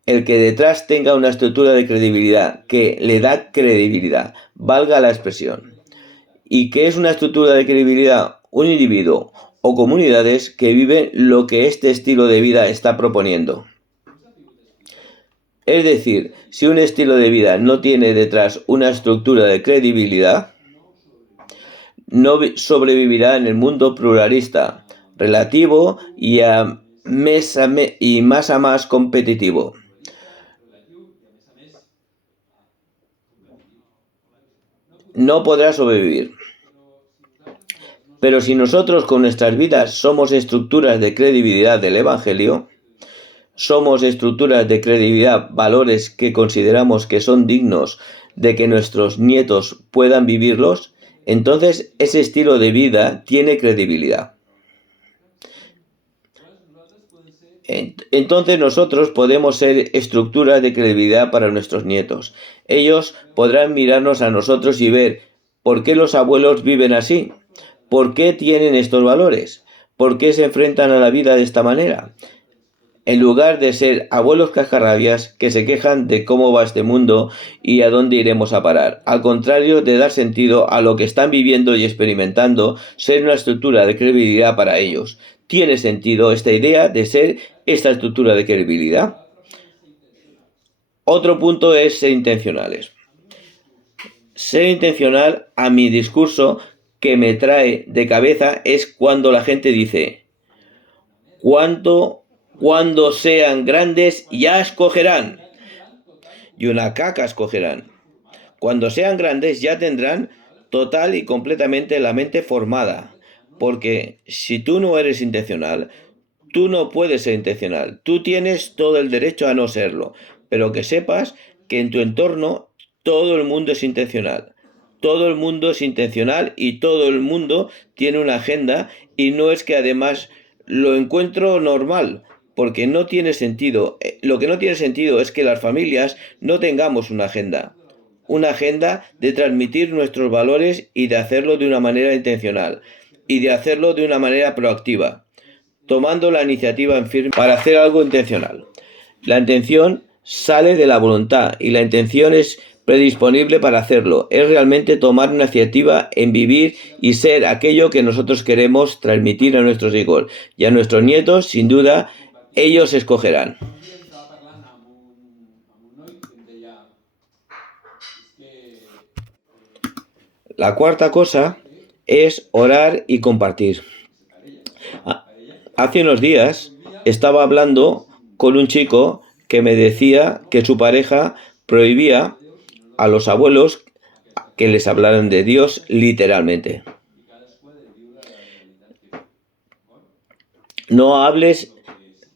El que detrás tenga una estructura de credibilidad, que le da credibilidad, valga la expresión. ¿Y qué es una estructura de credibilidad? Un individuo o comunidades que viven lo que este estilo de vida está proponiendo. Es decir, si un estilo de vida no tiene detrás una estructura de credibilidad, no sobrevivirá en el mundo pluralista, relativo y más a más competitivo. No podrá sobrevivir. Pero si nosotros con nuestras vidas somos estructuras de credibilidad del Evangelio, somos estructuras de credibilidad, valores que consideramos que son dignos de que nuestros nietos puedan vivirlos, entonces ese estilo de vida tiene credibilidad. Entonces nosotros podemos ser estructuras de credibilidad para nuestros nietos. Ellos podrán mirarnos a nosotros y ver por qué los abuelos viven así, por qué tienen estos valores, por qué se enfrentan a la vida de esta manera. En lugar de ser abuelos cascarrabias que se quejan de cómo va este mundo y a dónde iremos a parar. Al contrario de dar sentido a lo que están viviendo y experimentando, ser una estructura de credibilidad para ellos. ¿Tiene sentido esta idea de ser esta estructura de credibilidad? Otro punto es ser intencionales. Ser intencional a mi discurso que me trae de cabeza es cuando la gente dice: cuando sean grandes ya escogerán, y una caca escogerán. Cuando sean grandes ya tendrán total y completamente la mente formada, porque si tú no eres intencional, tú no puedes ser intencional, tú tienes todo el derecho a no serlo, pero que sepas que en tu entorno todo el mundo es intencional. Todo el mundo es intencional y todo el mundo tiene una agenda, y no es que además lo encuentro normal, porque no tiene sentido. Lo que no tiene sentido es que las familias no tengamos una agenda de transmitir nuestros valores y de hacerlo de una manera intencional y de hacerlo de una manera proactiva, tomando la iniciativa en firme para hacer algo intencional. La intención sale de la voluntad y la intención es predisponible para hacerlo. Es realmente tomar una iniciativa en vivir y ser aquello que nosotros queremos transmitir a nuestros hijos y a nuestros nietos. Sin duda, ellos escogerán. La cuarta cosa es orar y compartir. Hace unos días estaba hablando con un chico que me decía que su pareja prohibía a los abuelos que les hablaran de Dios literalmente. No hables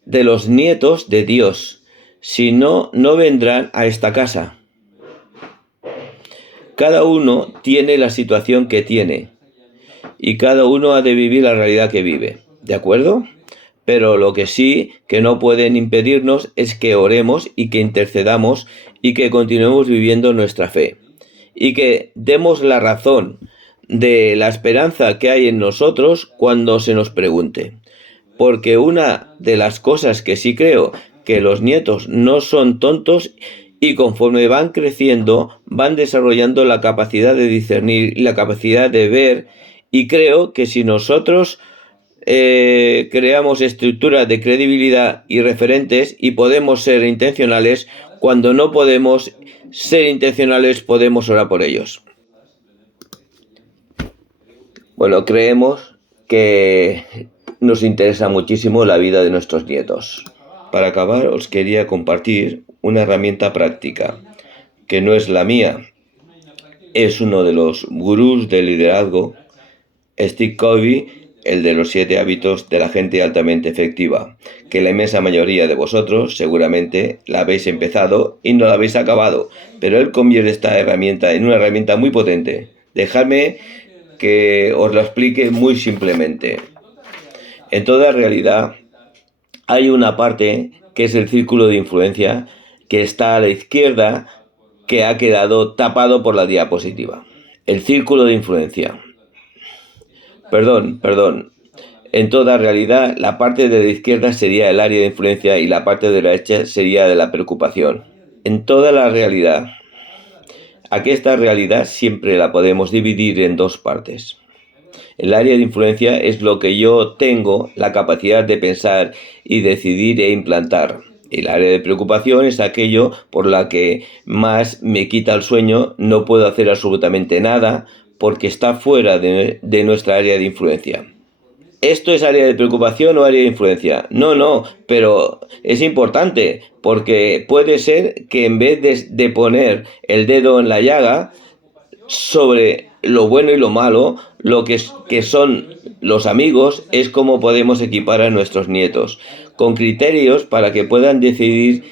de los nietos de Dios, si no, no vendrán a esta casa. Cada uno tiene la situación que tiene y cada uno ha de vivir la realidad que vive, ¿de acuerdo? Pero lo que sí que no pueden impedirnos es que oremos y que intercedamos y que continuemos viviendo nuestra fe y que demos la razón de la esperanza que hay en nosotros cuando se nos pregunte. Porque una de las cosas que sí creo, que los nietos no son tontos y conforme van creciendo van desarrollando la capacidad de discernir y la capacidad de ver, y creo que si nosotros creamos estructuras de credibilidad y referentes y podemos ser intencionales, cuando no podemos ser intencionales podemos orar por ellos. Bueno, creemos que nos interesa muchísimo la vida de nuestros nietos. Para acabar, os quería compartir una herramienta práctica, que no es la mía, es uno de los gurús del liderazgo, Steve Covey, el de los 7 hábitos de la gente altamente efectiva, que la inmensa mayoría de vosotros seguramente la habéis empezado y no la habéis acabado, pero él convierte esta herramienta en una herramienta muy potente. Dejadme que os lo explique muy simplemente. En toda realidad hay una parte que es el círculo de influencia que está a la izquierda, que ha quedado tapado por la diapositiva. El círculo de influencia. Perdón. En toda realidad, la parte de la izquierda sería el área de influencia y la parte de la derecha sería de la preocupación. En toda la realidad. Esta realidad siempre la podemos dividir en 2 partes. El área de influencia es lo que yo tengo la capacidad de pensar y decidir e implantar. El área de preocupación es aquello por la que más me quita el sueño, no puedo hacer absolutamente nada porque está fuera de nuestra área de influencia. ¿Esto es área de preocupación o área de influencia? No, pero es importante porque puede ser que en vez de poner el dedo en la llaga sobre lo bueno y lo malo, lo que son los amigos, es como podemos equipar a nuestros nietos, con criterios para que puedan decidir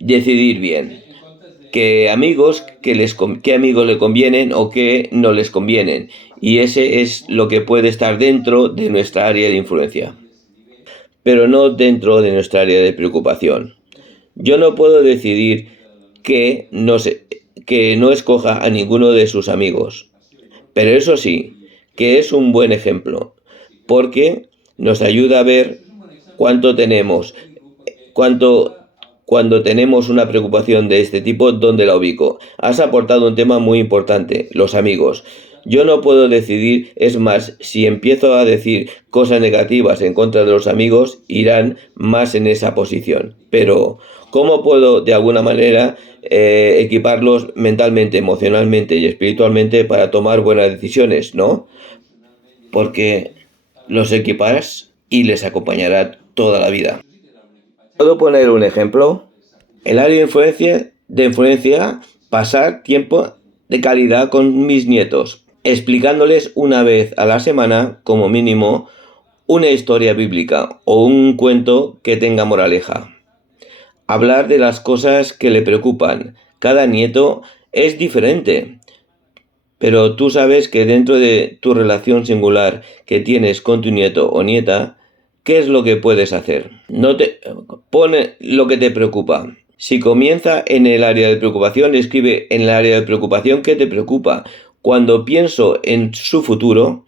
bien. ¿Qué amigos le convienen o qué no les convienen? Y ese es lo que puede estar dentro de nuestra área de influencia, pero no dentro de nuestra área de preocupación. Yo no puedo decidir que no escoja a ninguno de sus amigos, pero eso sí, que es un buen ejemplo, porque nos ayuda a ver cuánto tenemos, cuando tenemos una preocupación de este tipo, ¿dónde la ubico? Has aportado un tema muy importante, los amigos. Yo no puedo decidir, es más, si empiezo a decir cosas negativas en contra de los amigos, irán más en esa posición. Pero, ¿cómo puedo de alguna manera equiparlos mentalmente, emocionalmente y espiritualmente para tomar buenas decisiones, no? Porque los equiparás y les acompañará toda la vida. ¿Puedo poner un ejemplo? El área de influencia, pasar tiempo de calidad con mis nietos, explicándoles una vez a la semana, como mínimo, una historia bíblica o un cuento que tenga moraleja. Hablar de las cosas que le preocupan. Cada nieto es diferente, pero tú sabes que dentro de tu relación singular que tienes con tu nieto o nieta, ¿qué es lo que puedes hacer? Pone lo que te preocupa. Si comienza en el área de preocupación, escribe en el área de preocupación qué te preocupa. Cuando pienso en su futuro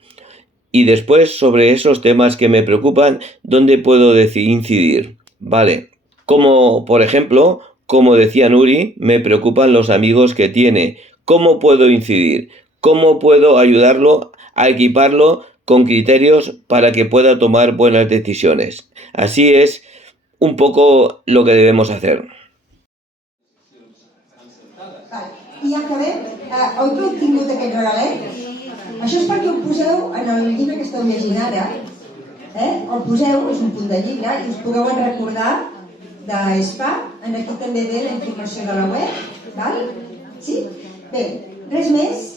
y después sobre esos temas que me preocupan, ¿dónde puedo incidir? Vale. Como, por ejemplo, como decía Nuri, me preocupan los amigos que tiene. ¿Cómo puedo incidir? ¿Cómo puedo ayudarlo a equiparlo con criterios para que pueda tomar buenas decisiones? Así es un poco lo que debemos hacer. I ja acabem. Oi que heu tingut aquest regalet? Això és perquè ho poseu en el llibre que esteu llegint ara. El poseu, és un punt de llibre, i us pugueu recordar d'ESPA. Aquí també ve la informació de la web. Val? Sí? Bé, res més.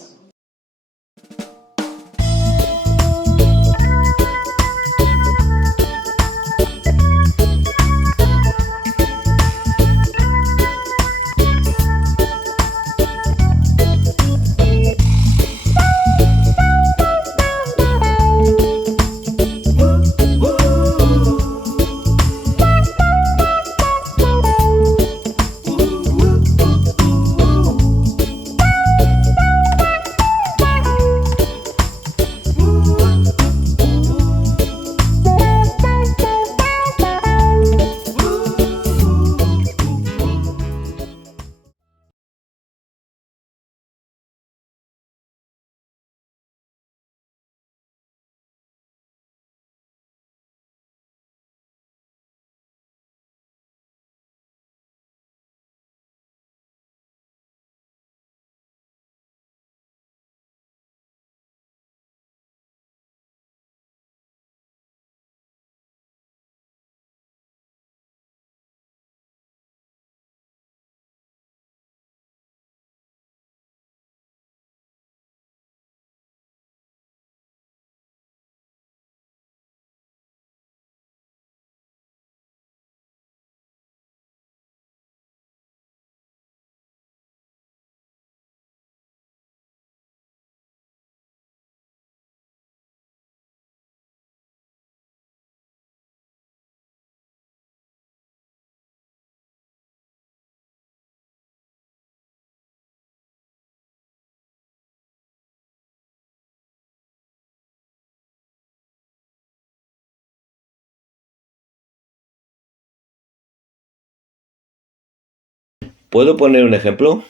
¿Puedo poner un ejemplo?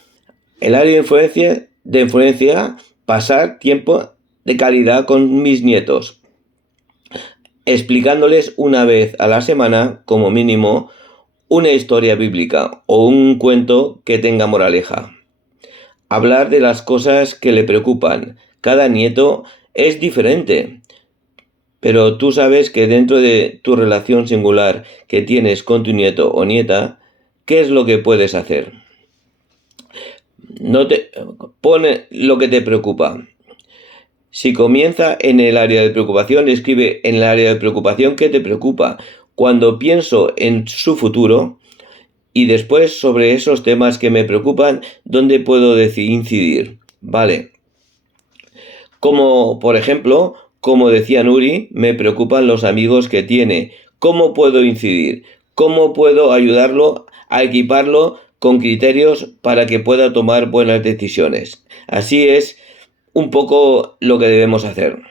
El área de influencia, pasar tiempo de calidad con mis nietos, explicándoles una vez a la semana, como mínimo, una historia bíblica o un cuento que tenga moraleja. Hablar de las cosas que le preocupan. Cada nieto es diferente, pero tú sabes que dentro de tu relación singular que tienes con tu nieto o nieta, ¿qué es lo que puedes hacer? Pone lo que te preocupa. Si comienza en el área de preocupación, escribe en el área de preocupación qué te preocupa. Cuando pienso en su futuro y después sobre esos temas que me preocupan, ¿dónde puedo incidir? Vale. Como, por ejemplo, como decía Nuri, me preocupan los amigos que tiene. ¿Cómo puedo incidir? ¿Cómo puedo ayudarlo a equiparlo con criterios para que pueda tomar buenas decisiones? Así es un poco lo que debemos hacer.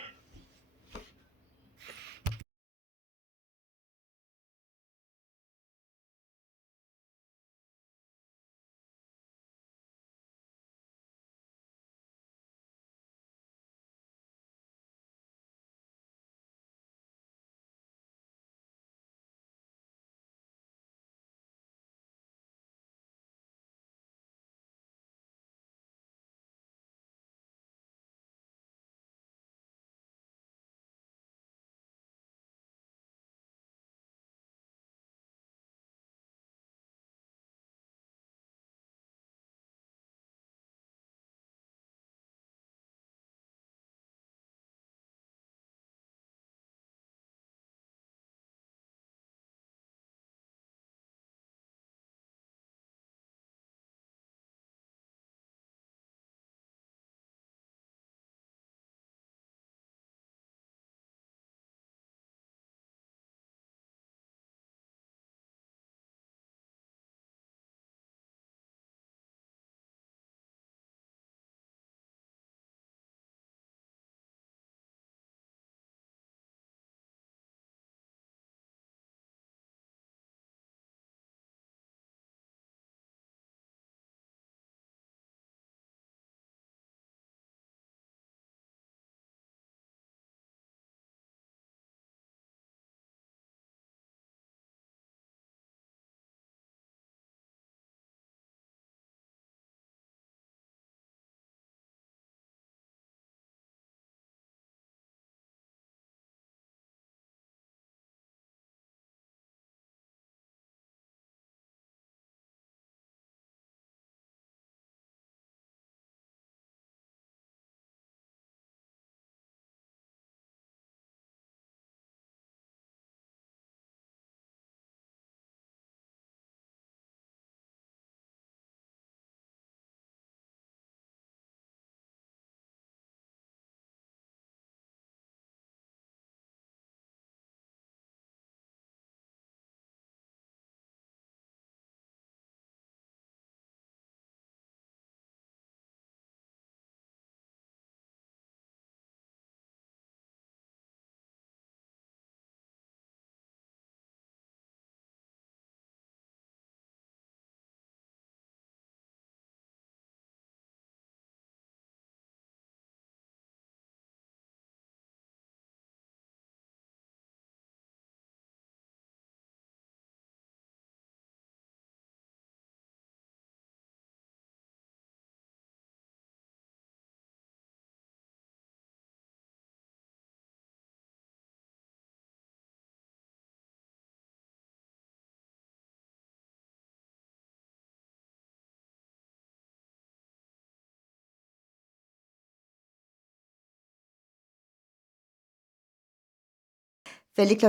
Félix